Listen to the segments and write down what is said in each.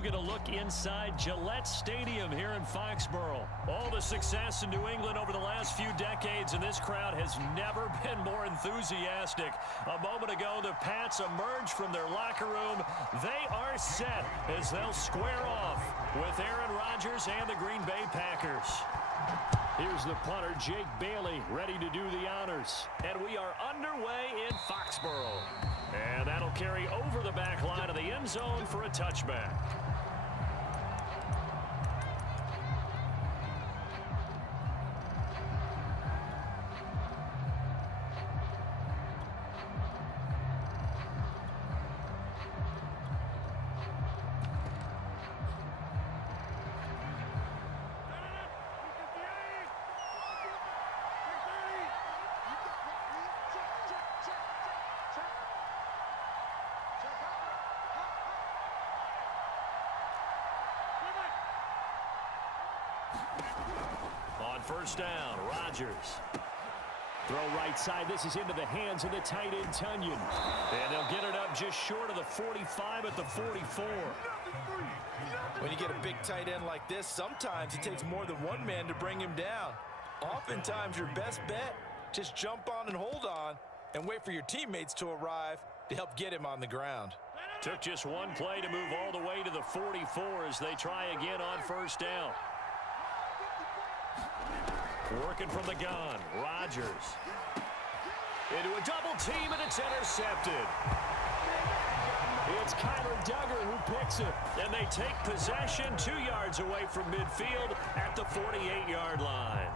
We're going to look inside Gillette Stadium here in Foxborough. All the success in New England over the last few decades, and this crowd has never been more enthusiastic. A moment ago, the Pats emerged from their locker room. They are set as they'll square off with Aaron Rodgers and the Green Bay Packers. Here's the punter, Jake Bailey, ready to do the honors. And we are underway in Foxborough. And that'll carry over the back line of the end zone for a touchback. On first down, Rodgers. Throw right side. This is into the hands of the tight end, Tunyon. And they'll get it up just short of the 45 at the 44. When you get a big tight end like this, sometimes it takes more than one man to bring him down. Oftentimes, your best bet, just jump on and hold on and wait for your teammates to arrive to help get him on the ground. Took just one play to move all the way to the 44 as they try again on first down. Working from the gun, Rodgers. Into a double team, and it's intercepted. It's Kyler Duggar who picks it. And they take possession 2 yards away from midfield at the 48-yard line.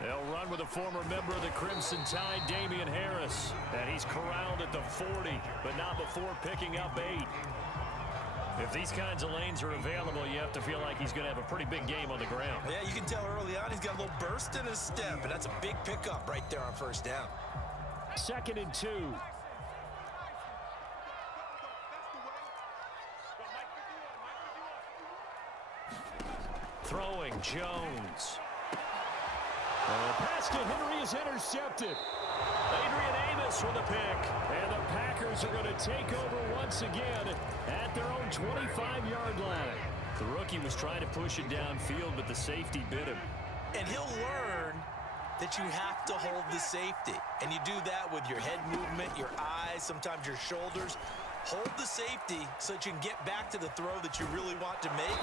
They'll run with a former member of the Crimson Tide, Damian Harris. And he's corralled at the 40, but not before picking up 8. If these kinds of lanes are available, you have to feel like he's going to have a pretty big game on the ground. Yeah, you can tell early on he's got a little burst in his step, and that's a big pickup right there on first down. 2nd and 2. Throwing, Jones. Pass to Henry is intercepted. Adrian Amos with a pick. And the Packers are going to take over once again at their own 25-yard line. The rookie was trying to push it downfield, but the safety bit him. And he'll learn that you have to hold the safety. And you do that with your head movement, your eyes, sometimes your shoulders. Hold the safety so that you can get back to the throw that you really want to make.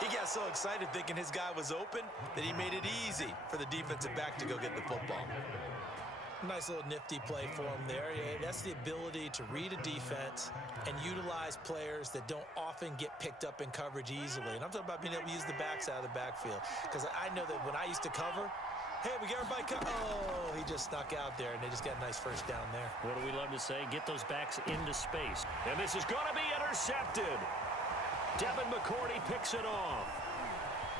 He got so excited thinking his guy was open that he made it easy for the defensive back to go get the football. Nice little nifty play for him there. Yeah, that's the ability to read a defense and utilize players that don't often get picked up in coverage easily. And I'm talking about being able to use the backside of the backfield. Because I know that when I used to cover, hey, we got everybody covered. Oh, he just snuck out there, and they just got a nice first down there. What do we love to say? Get those backs into space. And this is going to be intercepted. Devin McCourty picks it off.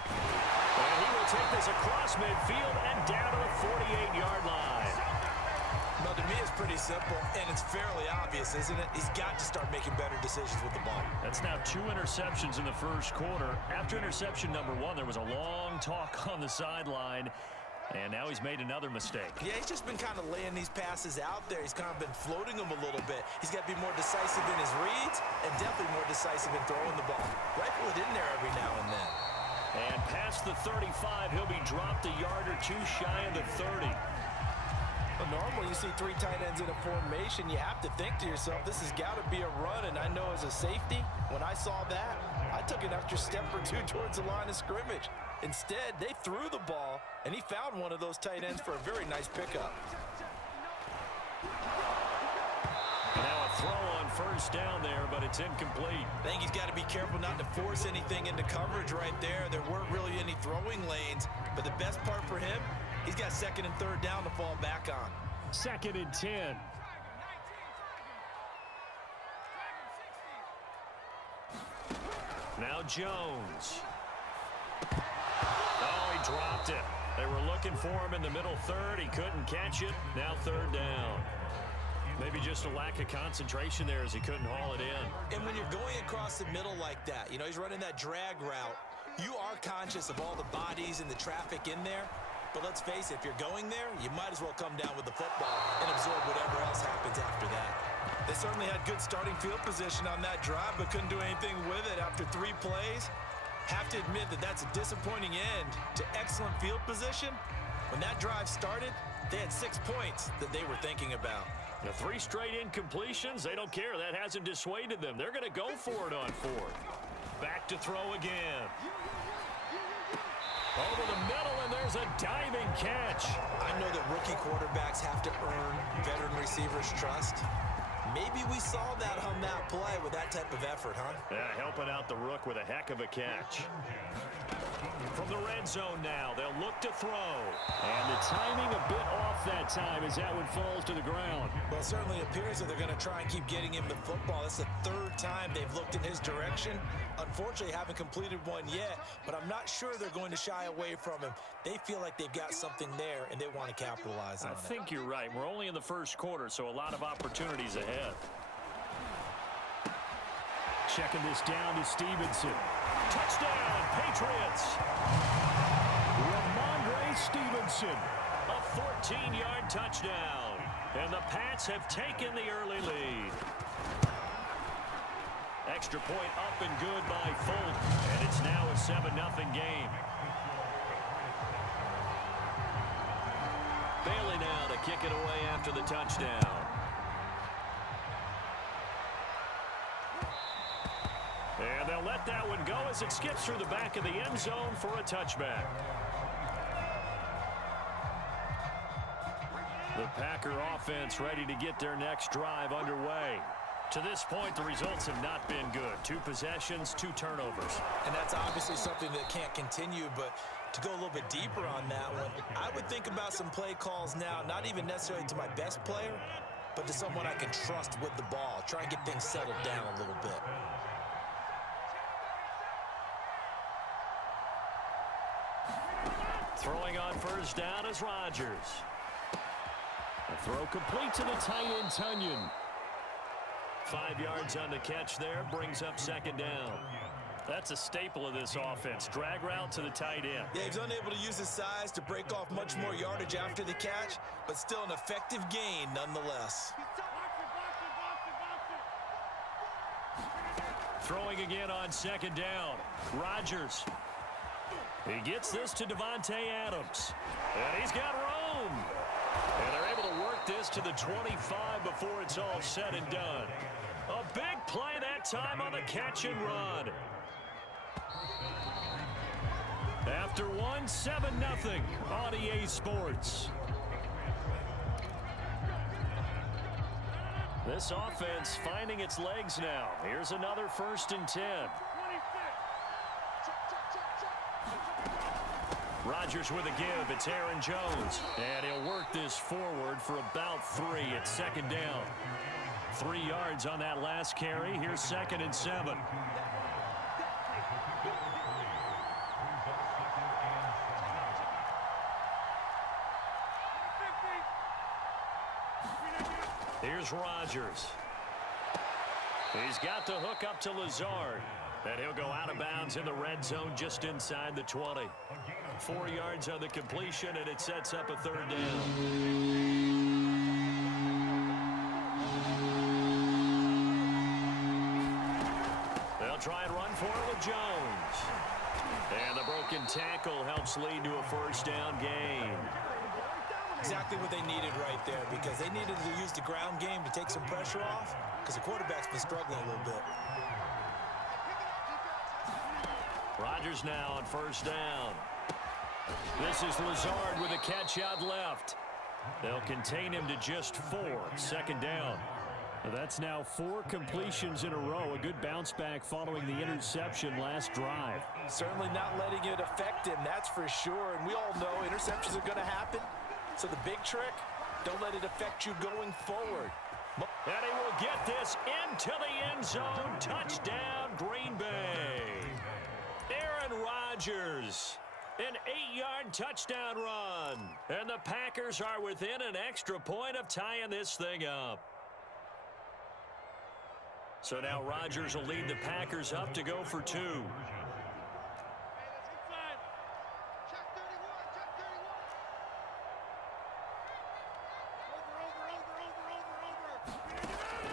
And he will take this across midfield and down to the 48-yard line. Well, to me, it's pretty simple, and it's fairly obvious, isn't it? He's got to start making better decisions with the ball. That's now 2 interceptions in the first quarter. After interception number 1, there was a long talk on the sideline. And now he's made another mistake. Yeah, he's just been kind of laying these passes out there. He's kind of been floating them a little bit. He's got to be more decisive in his reads and definitely more decisive in throwing the ball. Rifle it in there every now and then. And past the 35, he'll be dropped a yard or 2 shy of the 30. Well, normally you see 3 tight ends in a formation, you have to think to yourself, this has got to be a run. And I know as a safety, when I saw that, I took an extra step or 2 towards the line of scrimmage. Instead, they threw the ball, and he found one of those tight ends for a very nice pickup. Now a throw on first down there, but it's incomplete. I think he's got to be careful not to force anything into coverage right there. There weren't really any throwing lanes, but the best part for him, he's got 2nd and 3rd down to fall back on. 2nd and 10. Now Jones. Oh, he dropped it. They were looking for him in the middle 3rd. He couldn't catch it. Now 3rd down. Maybe just a lack of concentration there as he couldn't haul it in. And when you're going across the middle like that, you know, he's running that drag route, you are conscious of all the bodies and the traffic in there. But let's face it, if you're going there, you might as well come down with the football and absorb whatever else happens after that. They certainly had good starting field position on that drive, but couldn't do anything with it after 3 plays. Have to admit that that's a disappointing end to excellent field position. When that drive started, they had 6 points that they were thinking about. The 3 straight incompletions, they don't care. That hasn't dissuaded them. They're going to go for it on 4th. Back to throw again. Over the middle, and there's a diving catch. I know that rookie quarterbacks have to earn veteran receivers' trust. Maybe we saw that on that play with that type of effort, huh? Yeah, helping out the rook with a heck of a catch. From the red zone now, they'll look to throw. And the timing a bit off that time as that one falls to the ground. Well, it certainly appears that they're going to try and keep getting him the football. That's the 3rd time they've looked in his direction. Unfortunately, haven't completed one yet, but I'm not sure they're going to shy away from him. They feel like they've got something there, and they want to capitalize on it. I think you're right. We're only in the first quarter, so a lot of opportunities ahead. Checking this down to Stevenson. Touchdown, Patriots! Ramondre Stevenson, a 14-yard touchdown. And the Pats have taken the early lead. Extra point up and good by Folk, and it's now a 7-0 game. Bailey now to kick it away after the touchdown. And they'll let that one go as it skips through the back of the end zone for a touchback. The Packer offense ready to get their next drive underway. To this point, the results have not been good. 2 possessions, 2 turnovers. And that's obviously something that can't continue, but to go a little bit deeper on that one, I would think about some play calls now, not even necessarily to my best player, but to someone I can trust with the ball. Try and get things settled down a little bit. Throwing on first down is Rodgers. A throw complete to the tight end, Tunyon. 5 yards on the catch there, brings up 2nd down. That's a staple of this offense. Drag route to the tight end. Yeah, he's unable to use his size to break off much more yardage after the catch, but still an effective gain nonetheless. Throwing again on 2nd down. Rodgers. He gets this to Devontae Adams. And he's got room. And they're able to work this to the 25 before it's all said and done. A big play that time on the catch and run. After 7-0 on EA Sports. This offense finding its legs now. Here's another 1st and 10. Rodgers with a give. It's Aaron Jones. And he'll work this forward for about 3 at 2nd down. 3 yards on that last carry. Here's 2nd and 7. Here's Rodgers. He's got the hook up to Lazard. And he'll go out of bounds in the red zone just inside the 20. 4 yards on the completion, and it sets up a 3rd down. They'll try and run for it with Jones. And the broken tackle helps lead to a 1st down gain. Exactly what they needed right there, because they needed to use the ground game to take some pressure off, because the quarterback's been struggling a little bit. Rodgers now on 1st down. This is Lazard with a catch out left. They'll contain him to just 4. 2nd down. That's now 4 completions in a row. A good bounce back following the interception last drive. Certainly not letting it affect him, that's for sure. And we all know interceptions are going to happen. So the big trick, don't let it affect you going forward. And he will get this into the end zone. Touchdown, Green Bay. Aaron Rodgers. An 8-yard touchdown run. And the Packers are within an extra point of tying this thing up. So now Rodgers will lead the Packers up to go for 2.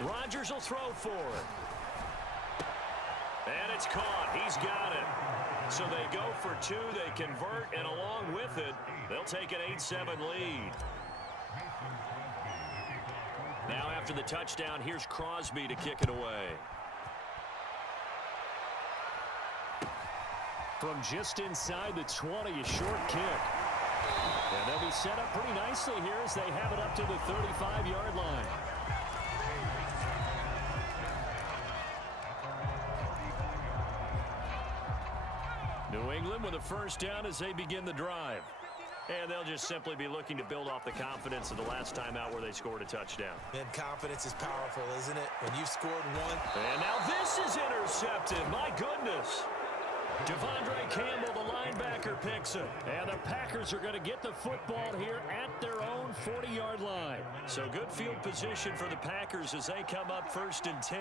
Rodgers will throw for it. And it's caught. He's got it. So they go for 2. They convert, and along with it, they'll take an 8-7 lead. Now after the touchdown, here's Crosby to kick it away. From just inside the 20, a short kick. And they'll be set up pretty nicely here as they have it up to the 35-yard line. New England with a first down as they begin the drive. And they'll just simply be looking to build off the confidence of the last time out where they scored a touchdown. And confidence is powerful, isn't it? When you've scored one. And now this is intercepted. My goodness. Devondre Campbell, the linebacker, picks it. And the Packers are going to get the football here at their own 40-yard line. So good field position for the Packers as they come up 1st and 10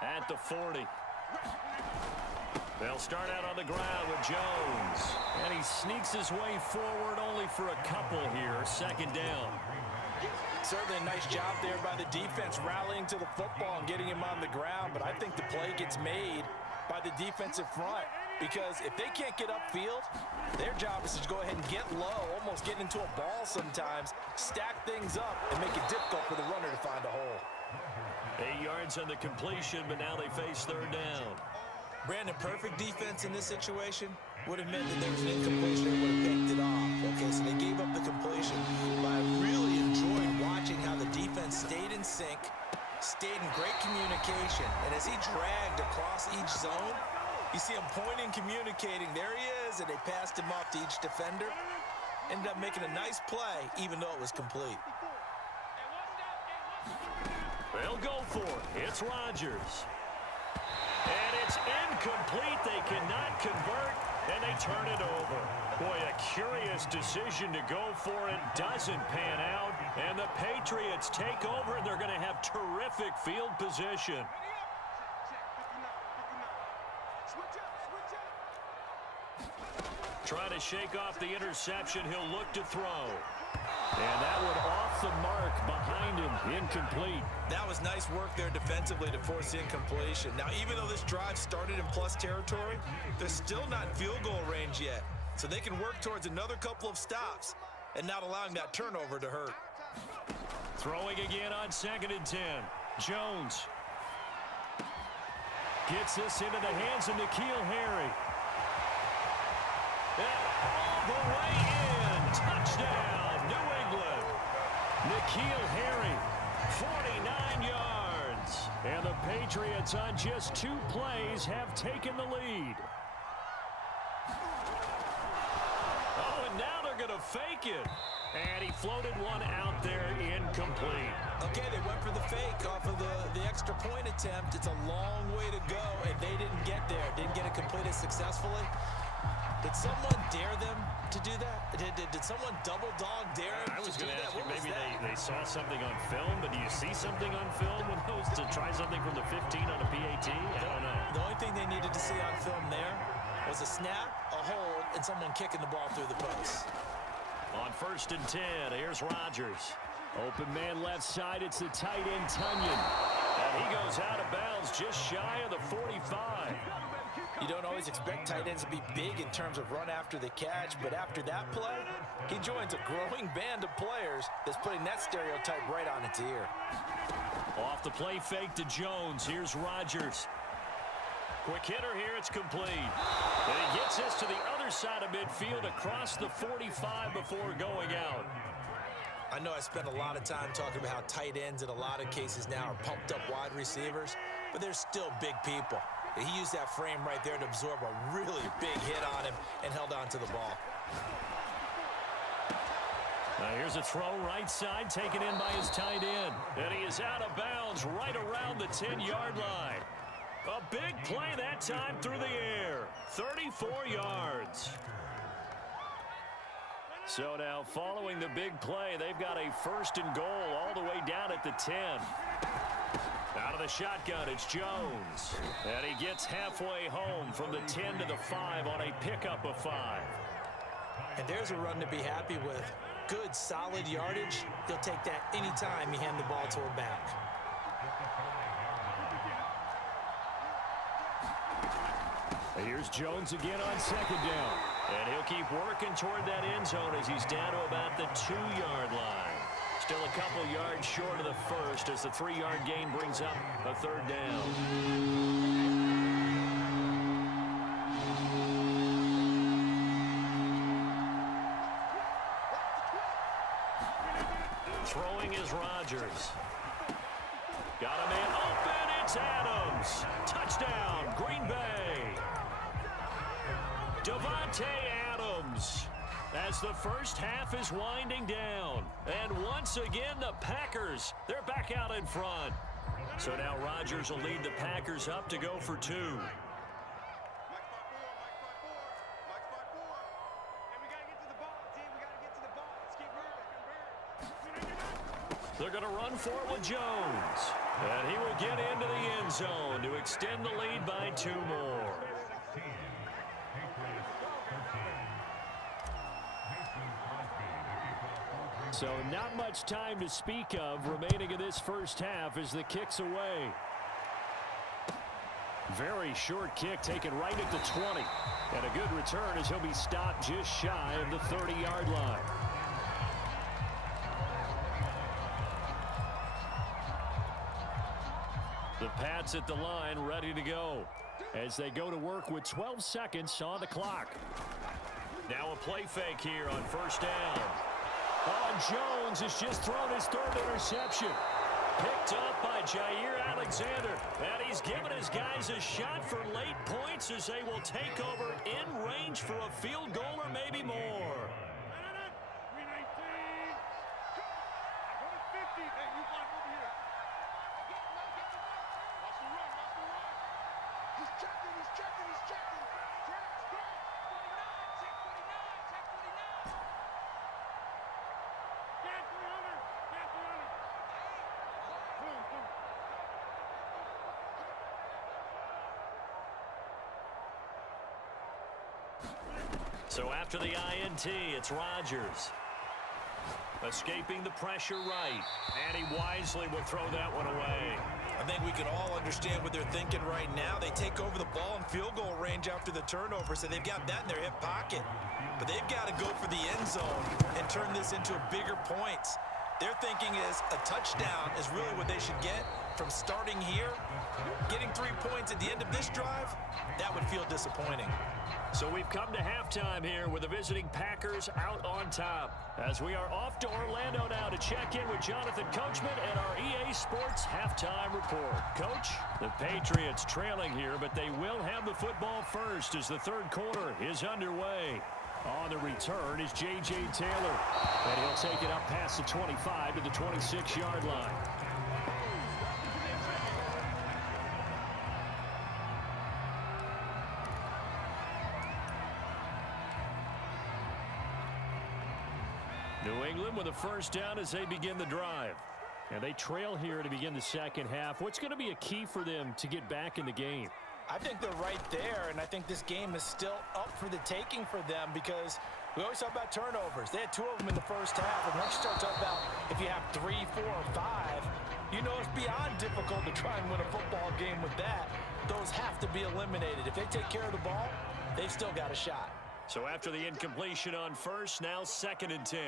at the 40. They'll start out on the ground with Jones. And he sneaks his way forward only for a couple here. 2nd down. Certainly a nice job there by the defense rallying to the football and getting him on the ground. But I think the play gets made by the defensive front. Because if they can't get upfield, their job is to go ahead and get low, almost get into a ball sometimes, stack things up, and make it difficult for the runner to find a hole. 8 yards on the completion, but now they face 3rd down. Brandon, perfect defense in this situation would have meant that there was an incompletion. They would have picked it off. Okay, so they gave up the completion. But I really enjoyed watching how the defense stayed in sync, stayed in great communication. And as he dragged across each zone, you see him pointing, communicating. There he is, and they passed him off to each defender. Ended up making a nice play, even though it was complete. They'll go for it. It's Rodgers. And it's incomplete. They cannot convert, and they turn it over. Boy, a curious decision to go for it. Doesn't pan out, and the Patriots take over, and they're going to have terrific field position. Trying to shake off the interception. He'll look to throw. And that one off the mark behind him. Incomplete. That was nice work there defensively to force the incompletion. Now, even though this drive started in plus territory, they're still not in field goal range yet. So they can work towards another couple of stops and not allowing that turnover to hurt. Throwing again on 2nd and 10. Jones gets this into the hands of N'Keal Harry. And all the way in. Touchdown, New England. N'Keal Harry, 49 yards. And the Patriots on just 2 plays have taken the lead. Oh, and now they're going to fake it. And he floated one out there incomplete. Okay, they went for the fake off of the extra point attempt. It's a long way to go, and they didn't get there. Didn't get it completed successfully. Did someone dare them to do that? Did someone double dog dare them I was to do going to that? ask you, What was maybe that? they saw something on film, but do you see something on film with those to try something from the 15 on a PAT? I don't know. The only thing they needed to see on film there was a snap, a hold, and someone kicking the ball through the post. On 1st and 10, here's Rodgers. Open man left side, it's the tight end Tunyon. And he goes out of bounds just shy of the 45. You don't always expect tight ends to be big in terms of run after the catch, but after that play, he joins a growing band of players that's putting that stereotype right on its ear. Off the play fake to Jones. Here's Rodgers. Quick hitter here, it's complete. And he gets this to the other side of midfield across the 45 before going out. I know I spent a lot of time talking about how tight ends in a lot of cases now are pumped up wide receivers, but they're still big people. He used that frame right there to absorb a really big hit on him and held on to the ball. Now here's a throw right side taken in by his tight end. And he is out of bounds right around the 10-yard line. A big play that time through the air. 34 yards. So now following the big play, they've got a 1st and goal all the way down at the 10. Out of the shotgun, it's Jones. And he gets halfway home from the 10 to the 5 on a pickup of 5. And there's a run to be happy with. Good, solid yardage. He'll take that anytime you hand the ball to a back. Here's Jones again on second down. And he'll keep working toward that end zone as he's down to about the 2-yard line. Still a couple yards short of the first as the 3-yard gain brings up a third down. Throwing is Rodgers. Got a man open. It's Adams. Touchdown, Green Bay. Davante Adams. As the first half is winding down. And once again, the Packers, they're back out in front. So now Rodgers will lead the Packers up to go for 2. They're going to run for it with Jones. And he will get into the end zone to extend the lead by 2 more. So not much time to speak of remaining in this first half as the kick's away. Very short kick taken right at the 20. And a good return as he'll be stopped just shy of the 30-yard line. The Pats at the line ready to go as they go to work with 12 seconds on the clock. Now a play fake here on first down. Jones has just thrown his 3rd interception. Picked up by Jair Alexander. And he's given his guys a shot for late points as they will take over in range for a field goal or maybe more. So after the INT, it's Rodgers. Escaping the pressure right. And he wisely will throw that one away. I think we can all understand what they're thinking right now. They take over the ball in field goal range after the turnover, so they've got that in their hip pocket. But they've got to go for the end zone and turn this into bigger points. Their thinking is a touchdown is really what they should get from starting here. Getting 3 points at the end of this drive, that would feel disappointing. So we've come to halftime here with the visiting Packers out on top. As we are off to Orlando now to check in with Jonathan Coachman and our EA Sports halftime report. Coach, the Patriots trailing here, but they will have the football first as the 3rd quarter is underway. On the return is J.J. Taylor, and he'll take it up past the 25 to the 26-yard line. New England with a first down as they begin the drive. And they trail here to begin the second half. What's going to be a key for them to get back in the game? I think they're right there, and I think this game is still up for the taking for them because we always talk about turnovers. They had 2 of them in the first half, and once you start talking about if you have 3, 4, or 5, you know it's beyond difficult to try and win a football game with that. Those have to be eliminated. If they take care of the ball, they've still got a shot. So after the incompletion on first, now 2nd and 10.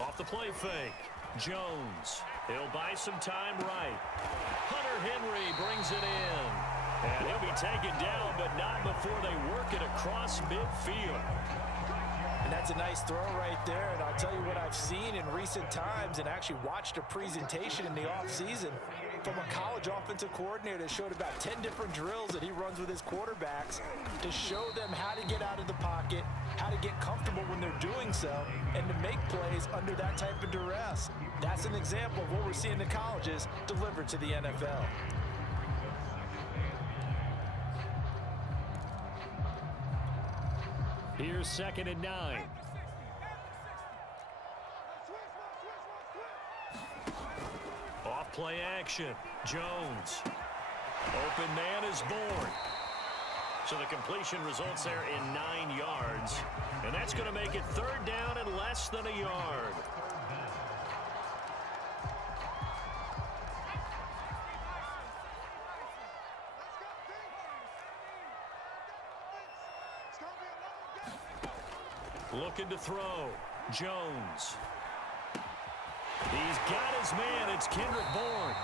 Off the play fake, Jones. He'll buy some time right. Hunter Henry brings it in. And he'll be taken down, but not before they work it across midfield. And that's a nice throw right there. And I'll tell you what I've seen in recent times and actually watched a presentation in the offseason from a college offensive coordinator that showed about 10 different drills that he runs with his quarterbacks to show them how to get out of the pocket, how to get comfortable when they're doing so, and to make plays under that type of duress. That's an example of what we're seeing in colleges delivered to the NFL. Here's 2nd and 9. Off Play action. Jones. Open man is born. So the completion results there in 9 yards. And that's going to make it 3rd down and less than a yard. Looking to throw. Jones. He's got his man. It's Kendrick Bourne.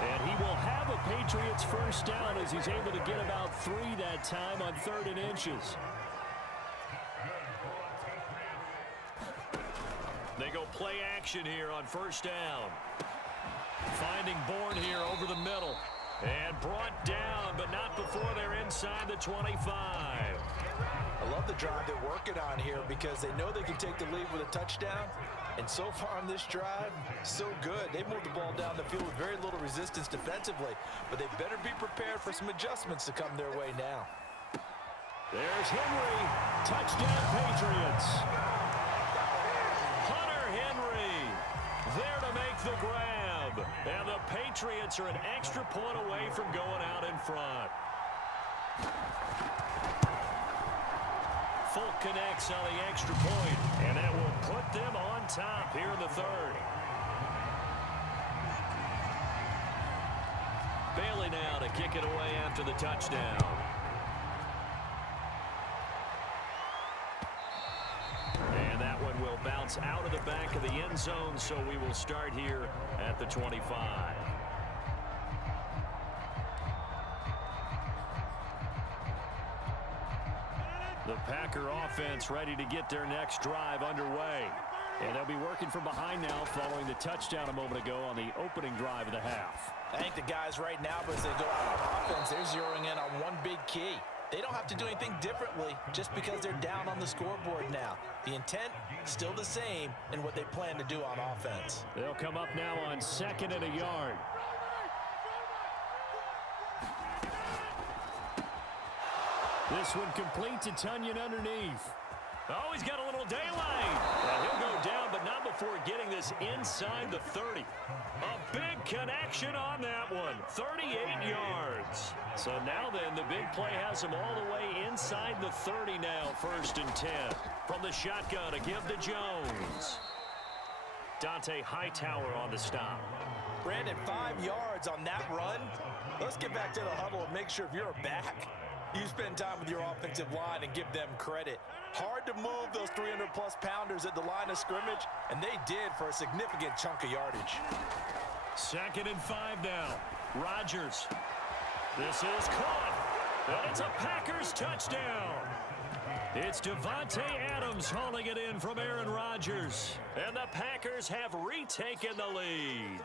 And he will have a Patriots first down as he's able to get about 3 that time on 3rd and inches. They go play action here on 1st down. Finding Bourne here over the middle. And brought down, but not before they're inside the 25. I love the drive they're working on here because they know they can take the lead with a touchdown. And so far on this drive, so good. They've moved the ball down the field with very little resistance defensively, but they better be prepared for some adjustments to come their way now. There's Henry. Touchdown, Patriots. Hunter Henry there to make the grab. And the Patriots are an extra point away from going out in front. Folk connects on the extra point, and that will put them on top here in the 3rd. Bailey now to kick it away after the touchdown. And that one will bounce out of the back of the end zone, so we will start here at the 25. The Packer offense ready to get their next drive underway. And they'll be working from behind now following the touchdown a moment ago on the opening drive of the half. I think the guys right now, as they go out on offense, they're zeroing in on one big key. They don't have to do anything differently just because they're down on the scoreboard now. The intent still the same in what they plan to do on offense. They'll come up now on 2nd and a yard. This one complete to Tunyon underneath. Oh, he's got a little daylight. And he'll go down, but not before getting this inside the 30. A big connection on that one. 38 yards. So now then, the big play has him all the way inside the 30 now, 1st and 10. From the shotgun to give to Jones. Dante Hightower on the stop. Brandon, 5 yards on that run. Let's get back to the huddle and make sure if you're a back, you spend time with your offensive line and give them credit. Hard to move those 300-plus pounders at the line of scrimmage, and they did for a significant chunk of yardage. 2nd and 5 now. Rodgers. This is caught. And it's a Packers touchdown. It's Devontae Adams hauling it in from Aaron Rodgers. And the Packers have retaken the lead.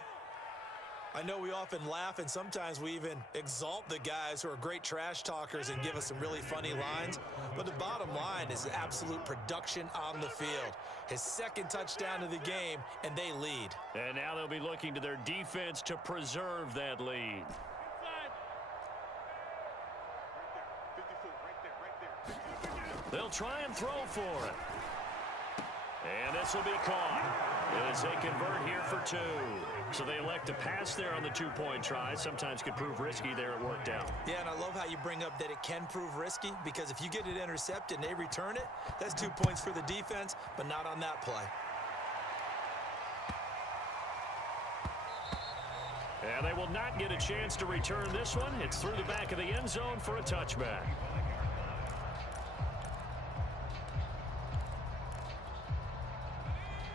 I know we often laugh and sometimes we even exalt the guys who are great trash talkers and give us some really funny lines. But the bottom line is absolute production on the field. His 2nd touchdown of the game, and they lead. And now they'll be looking to their defense to preserve that lead. They'll try and throw for it. And this will be caught as they convert here for 2. So they elect to pass there on the 2-point try. Sometimes could prove risky there. It worked out. Yeah, and I love how you bring up that it can prove risky because if you get it intercepted and they return it, that's 2 points for the defense, but not on that play. And they will not get a chance to return this one. It's through the back of the end zone for a touchback.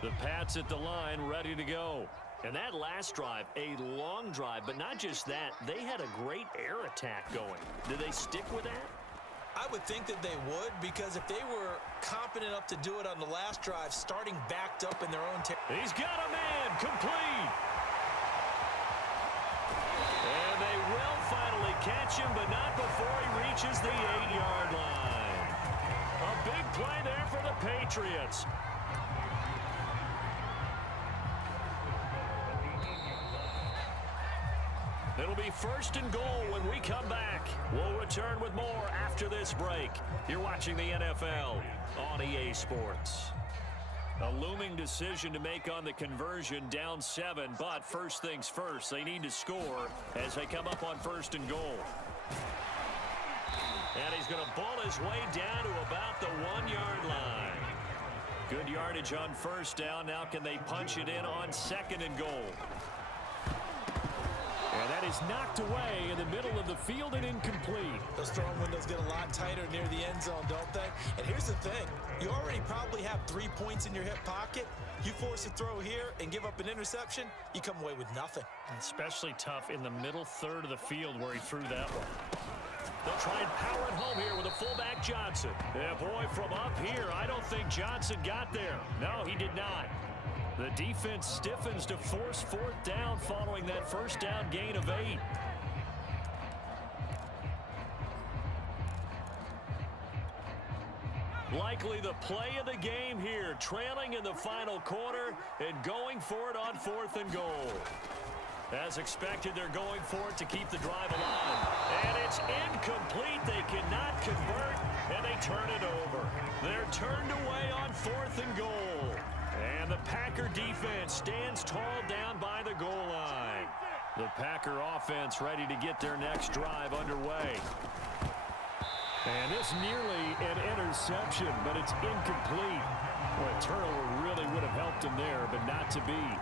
The Pats at the line ready to go. And that last drive, a long drive, but not just that, they had a great air attack going. Did they stick with that? I would think that they would because if they were confident enough to do it on the last drive, starting backed up in their own territory. He's got a man, complete. And they will finally catch him, but not before he reaches the 8-yard line. A big play there for the Patriots. It'll be 1st and goal when we come back. We'll return with more after this break. You're watching the NFL on EA Sports. A looming decision to make on the conversion, down 7, but first things first, they need to score as they come up on 1st and goal. And he's going to bull his way down to about the 1-yard line. Good yardage on 1st down. Now can they punch it in on 2nd and goal? And that is knocked away in the middle of the field and incomplete. Those throwing windows get a lot tighter near the end zone, don't they? And here's the thing. You already probably have 3 points in your hip pocket. You force a throw here and give up an interception, you come away with nothing. Especially tough in the middle third of the field where he threw that one. They'll try and power it home here with a fullback Johnson. Yeah, boy, from up here, I don't think Johnson got there. No, he did not. The defense stiffens to force 4th down following that 1st down gain of 8. Likely the play of the game here, trailing in the final quarter and going for it on 4th and goal. As expected, they're going for it to keep the drive alive. And it's incomplete. They cannot convert, and they turn it over. They're turned away on 4th and goal. And the Packer defense stands tall down by the goal line. The Packer offense ready to get their next drive underway. And this nearly an interception, but it's incomplete. Well, a turnover really would have helped him there, but not to be.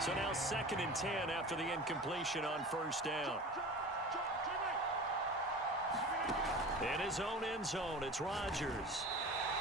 So now 2nd and 10 after the incompletion on 1st down. In his own end zone, it's Rodgers.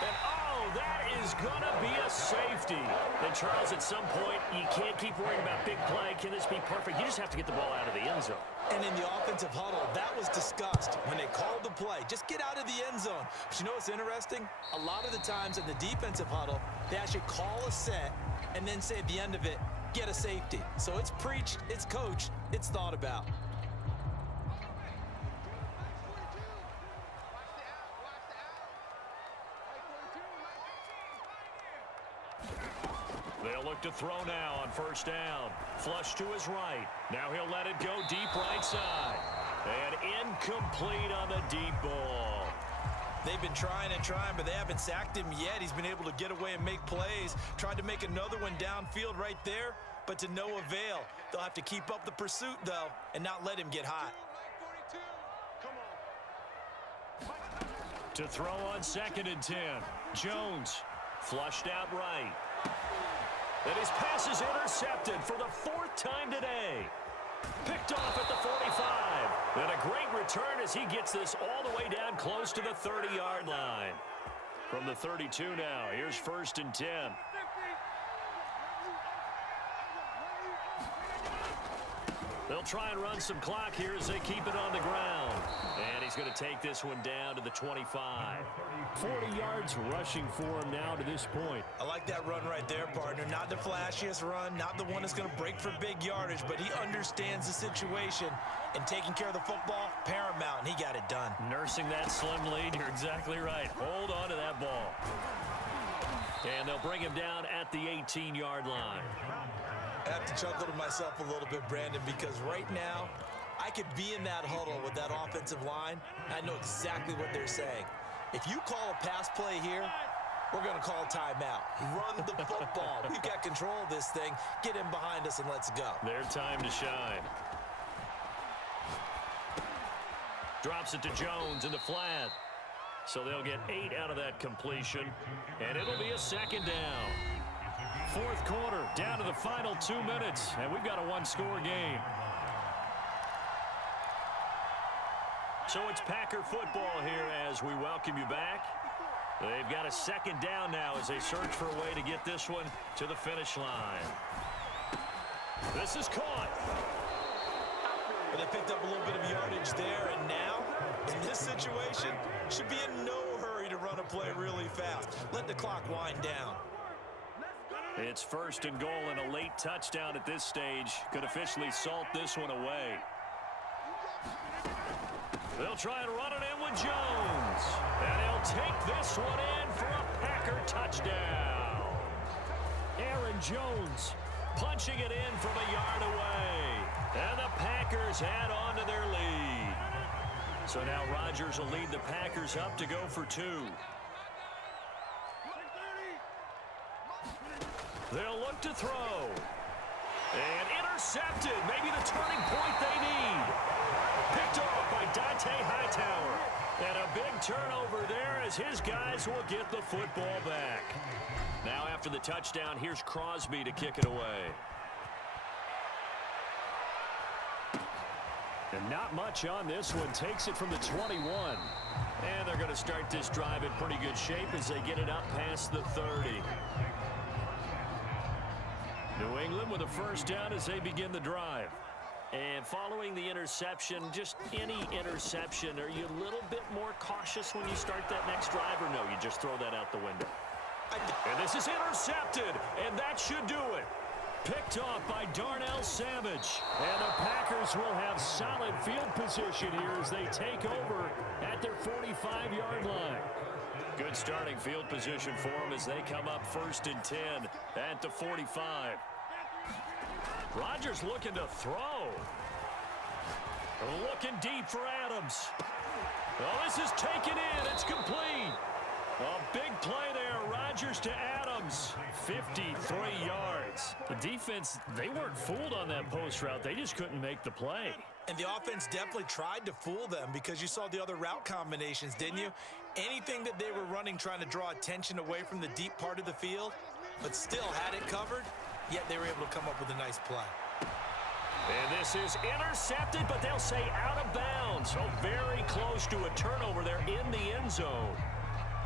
And, oh, that is going to be a safety. And, Charles, at some point, you can't keep worrying about big play. Can this be perfect? You just have to get the ball out of the end zone. And in the offensive huddle, that was discussed when they called the play. Just get out of the end zone. But you know what's interesting? A lot of the times in the defensive huddle, they actually call a set and then say at the end of it, get a safety. So it's preached, it's coached, it's thought about. They'll look to throw now on 1st down. Flush to his right. Now he'll let it go deep right side. And incomplete on the deep ball. They've been trying and trying, but they haven't sacked him yet. He's been able to get away and make plays. Tried to make another one downfield right there, but to no avail. They'll have to keep up the pursuit, though, and not let him get hot. To throw on 2nd and 10. Jones flushed out right. And his pass is intercepted for the 4th time today. Picked off at the 45. And a great return as he gets this all the way down close to the 30-yard line. From the 32 now, here's 1st and 10. They'll try and run some clock here as they keep it on the ground. And he's going to take this one down to the 25. 40 yards rushing for him now to this point. I like that run right there, partner. Not the flashiest run, not the one that's going to break for big yardage, but he understands the situation, and taking care of the football, paramount, and he got it done. Nursing that slim lead, you're exactly right. Hold on to that ball. And they'll bring him down at the 18-yard line. I have to chuckle to myself a little bit, Brandon, because right now I could be in that huddle with that offensive line, and I know exactly what they're saying. If you call a pass play here, we're going to call a timeout. Run the football. We've got control of this thing. Get him behind us and let's go. Their time to shine. Drops it to Jones in the flat. So they'll get 8 out of that completion, and it'll be a 2nd down. 4th quarter, down to the final 2 minutes, and we've got a 1-score game. So it's Packer football here as we welcome you back. They've got a 2nd down now as they search for a way to get this one to the finish line. This is caught. But they picked up a little bit of yardage there, and now, in this situation, should be in no hurry to run a play really fast. Let the clock wind down. It's 1st and goal, and a late touchdown at this stage could officially salt this one away. They'll try and run it in with Jones. And he'll take this one in for a Packer touchdown. Aaron Jones punching it in from a yard away. And the Packers add on to their lead. So now Rodgers will lead the Packers up to go for 2. They'll look to throw. And intercepted. Maybe the turning point they need. Picked off by Dante Hightower. And a big turnover there as his guys will get the football back. Now after the touchdown, here's Crosby to kick it away. And not much on this one. Takes it from the 21. And they're going to start this drive in pretty good shape as they get it up past the 30. New England with a first down as they begin the drive. And following the interception, just any interception, are you a little bit more cautious when you start that next drive, or no, you just throw that out the window? And this is intercepted, and that should do it. Picked off by Darnell Savage. And the Packers will have solid field position here as they take over at their 45-yard line. Good starting field position for them as they come up 1st and 10 at the 45. Rodgers looking to throw. Looking deep for Adams. Oh, this is taken in. It's complete. A big play there. Rodgers to Adams. 53 yards. The defense, they weren't fooled on that post route. They just couldn't make the play. And the offense definitely tried to fool them because you saw the other route combinations, didn't you? Anything that they were running trying to draw attention away from the deep part of the field, but still had it covered, yet they were able to come up with a nice play. And this is intercepted, but they'll say out of bounds. So very close to a turnover there in the end zone.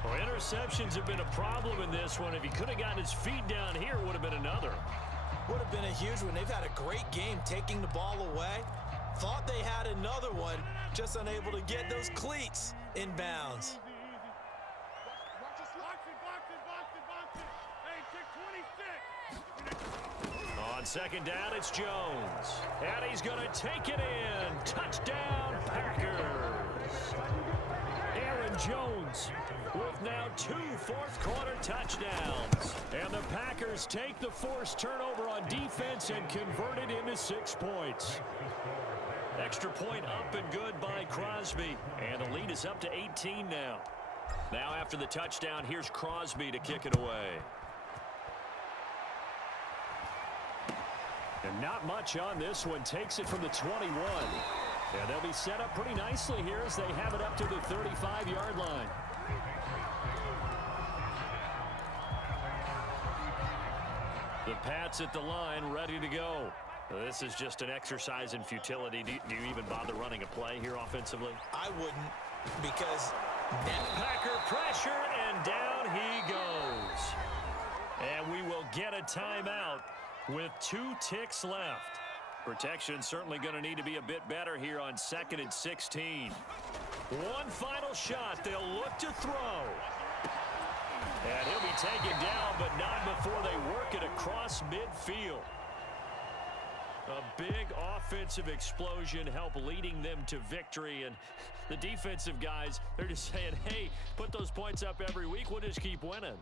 Well, interceptions have been a problem in this one. If he could have gotten his feet down here, it would have been another. Would have been a huge one. They've had a great game taking the ball away. Thought they had another one, just unable to get those cleats in bounds. On second down, it's Jones. And he's going to take it in. Touchdown, Packers. Aaron Jones with now 2 fourth-quarter touchdowns. And the Packers take the forced turnover on defense and convert it into 6 points. Extra point up and good by Crosby. And the lead is up to 18 now. Now after the touchdown, here's Crosby to kick it away. And not much on this one. Takes it from the 21. And they'll be set up pretty nicely here as they have it up to the 35-yard line. The Pats at the line, ready to go. This is just an exercise in futility. Do you even bother running a play here offensively? I wouldn't, because Packer pressure, and down he goes. And we will get a timeout with 2 ticks left. Protection certainly going to need to be a bit better here on 2nd and 16. One final shot. They'll look to throw. And he'll be taken down, but not before they work it across midfield. A big offensive explosion help leading them to victory. And the defensive guys, they're just saying, hey, put those points up every week. We'll just keep winning.